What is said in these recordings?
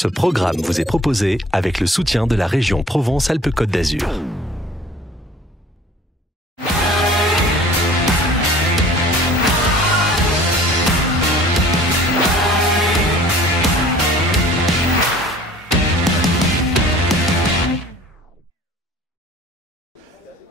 Ce programme vous est proposé avec le soutien de la région Provence-Alpes-Côte d'Azur.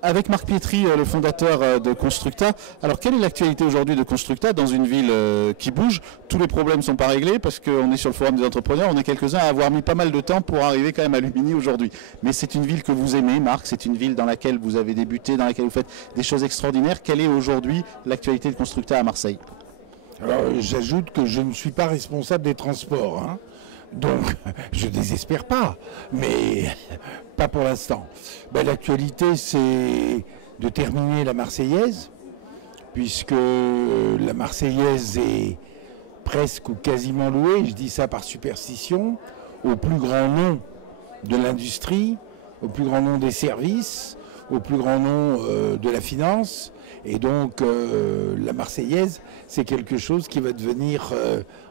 Avec Marc Pietri, le fondateur de Constructa. Alors, quelle est l'actualité aujourd'hui de Constructa dans une ville qui bouge? Tous les problèmes ne sont pas réglés parce qu'on est sur le forum des entrepreneurs. On est quelques-uns à avoir mis pas mal de temps pour arriver quand même à Lumini aujourd'hui. Mais c'est une ville que vous aimez, Marc. C'est une ville dans laquelle vous avez débuté, dans laquelle vous faites des choses extraordinaires. Quelle est aujourd'hui l'actualité de Constructa à Marseille? Alors, j'ajoute que je ne suis pas responsable des transports, hein. Donc, je désespère pas, mais pas pour l'instant. Ben, l'actualité, c'est de terminer la Marseillaise, puisque la Marseillaise est presque ou quasiment louée, je dis ça par superstition, au plus grand nom de l'industrie, au plus grand nom des services, au plus grand nom de la finance. Et donc la Marseillaise, c'est quelque chose qui va devenir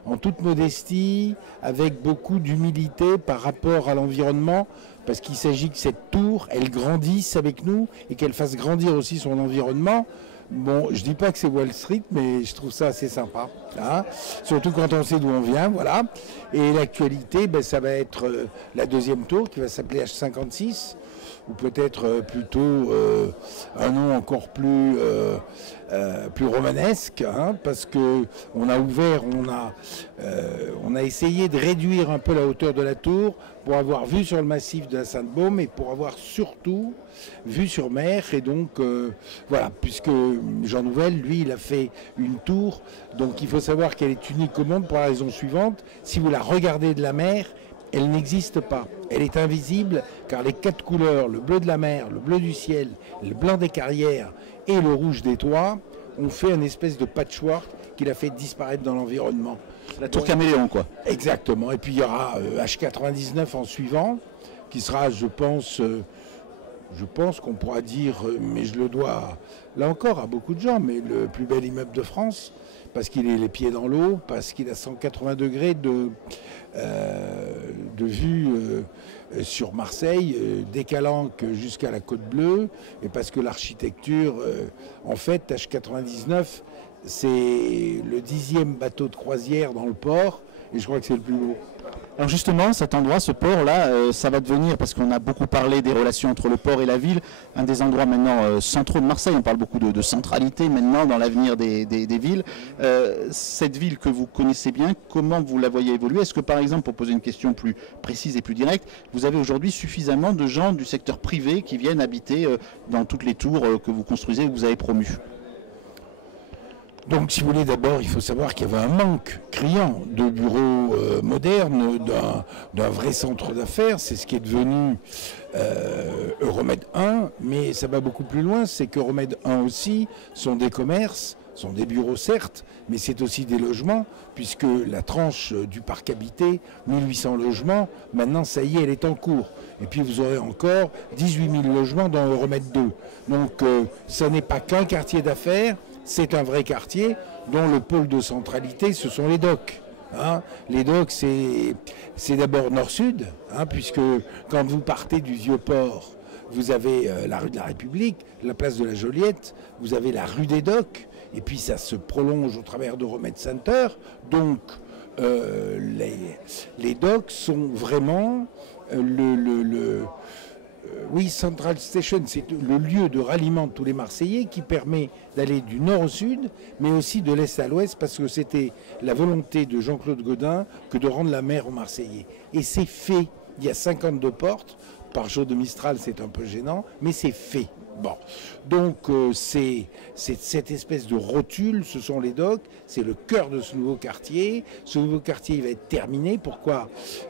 en toute modestie, avec beaucoup d'humilité par rapport à l'environnement, parce qu'il s'agit que cette tour, elle grandisse avec nous et qu'elle fasse grandir aussi son environnement. Bon, je dis pas que c'est Wall Street, mais je trouve ça assez sympa, hein, surtout quand on sait d'où on vient, voilà. Et l'actualité, ben, ça va être la deuxième tour qui va s'appeler H56, ou peut-être plutôt un nom encore plus romanesque, hein, parce que on a ouvert, on a essayé de réduire un peu la hauteur de la tour pour avoir vue sur le massif de la Sainte-Baume et pour avoir surtout vue sur mer. Et donc voilà, puisque Jean Nouvel, lui, il a fait une tour, donc il faut savoir qu'elle est unique au monde pour la raison suivante: si vous la regardez de la mer, elle n'existe pas. Elle est invisible car les quatre couleurs, le bleu de la mer, le bleu du ciel, le blanc des carrières et le rouge des toits, ont fait une espèce de patchwork qui l'a fait disparaître dans l'environnement. La tour caméléon, quoi. Exactement. Et puis il y aura H99 en suivant, qui sera, je pense qu'on pourra dire, mais je le dois là encore à beaucoup de gens, mais le plus bel immeuble de France, parce qu'il est les pieds dans l'eau, parce qu'il a 180 degrés de vue sur Marseille, des Calanques jusqu'à la Côte Bleue, et parce que l'architecture, en fait, H99, c'est le 10e bateau de croisière dans le port, et je crois que c'est le plus beau. Alors justement, cet endroit, ce port-là, ça va devenir, parce qu'on a beaucoup parlé des relations entre le port et la ville, un des endroits maintenant centraux de Marseille. On parle beaucoup de centralité maintenant dans l'avenir des villes. Cette ville que vous connaissez bien, comment vous la voyez évoluer? Est-ce que par exemple, pour poser une question plus précise et plus directe, vous avez aujourd'hui suffisamment de gens du secteur privé qui viennent habiter dans toutes les tours que vous construisez ou que vous avez promues? Donc, si vous voulez, d'abord, il faut savoir qu'il y avait un manque criant de bureaux modernes, d'un vrai centre d'affaires. C'est ce qui est devenu Euromed 1, mais ça va beaucoup plus loin. C'est qu'Euromed 1 aussi sont des commerces, sont des bureaux certes, mais c'est aussi des logements, puisque la tranche du parc habité, 1800 logements, maintenant, ça y est, elle est en cours. Et puis vous aurez encore 18 000 logements dans Euromed 2. Donc, ça n'est pas qu'un quartier d'affaires. C'est un vrai quartier dont le pôle de centralité, ce sont les docks. Hein. Les docks, c'est d'abord nord-sud, hein, puisque quand vous partez du Vieux-Port, vous avez la rue de la République, la place de la Joliette, vous avez la rue des docks, et puis ça se prolonge au travers d'Euromed Center. Donc les docks sont vraiment oui, Central Station, c'est le lieu de ralliement de tous les Marseillais qui permet d'aller du nord au sud, mais aussi de l'est à l'ouest, parce que c'était la volonté de Jean-Claude Gaudin que de rendre la mer aux Marseillais. Et c'est fait. Il y a 52 portes. Par jour de Mistral, c'est un peu gênant, mais c'est fait. Bon, donc c'est cette espèce de rotule, ce sont les docks, c'est le cœur de ce nouveau quartier. Ce nouveau quartier, il va être terminé. Pourquoi?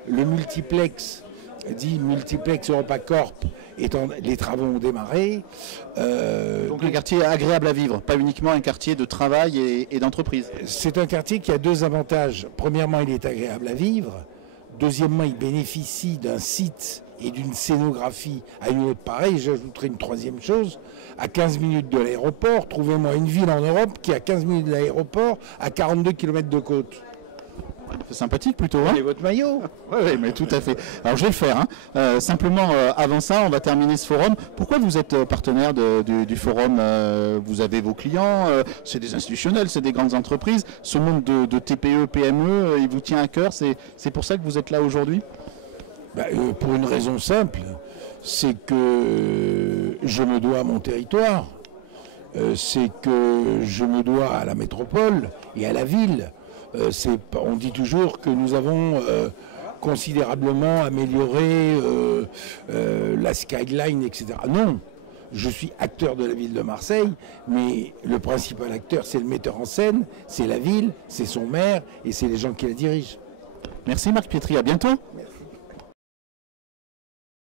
Le multiplex dit Multiplex EuropaCorp, les travaux ont démarré. Donc un quartier agréable à vivre, pas uniquement un quartier de travail et d'entreprise. C'est un quartier qui a deux avantages. Premièrement, il est agréable à vivre. Deuxièmement, il bénéficie d'un site et d'une scénographie à une autre pareille. J'ajouterai une troisième chose. À 15 minutes de l'aéroport, trouvez-moi une ville en Europe qui, à 15 minutes de l'aéroport, à 42 km de côte. C'est sympathique plutôt, hein? Et votre maillot? Oui, mais tout à fait. Alors je vais le faire. Simplement, avant ça, on va terminer ce forum. Pourquoi vous êtes partenaire du forum? Vous avez vos clients, c'est des institutionnels, c'est des grandes entreprises. Ce monde de TPE, PME, il vous tient à cœur. C'est pour ça que vous êtes là aujourd'hui? Pour une raison simple, c'est que je me dois à mon territoire, c'est que je me dois à la métropole et à la ville. On dit toujours que nous avons considérablement amélioré la skyline, etc. Non, je suis acteur de la ville de Marseille, mais le principal acteur, c'est le metteur en scène, c'est la ville, c'est son maire et c'est les gens qui la dirigent. Merci Marc Pietri, à bientôt. Merci.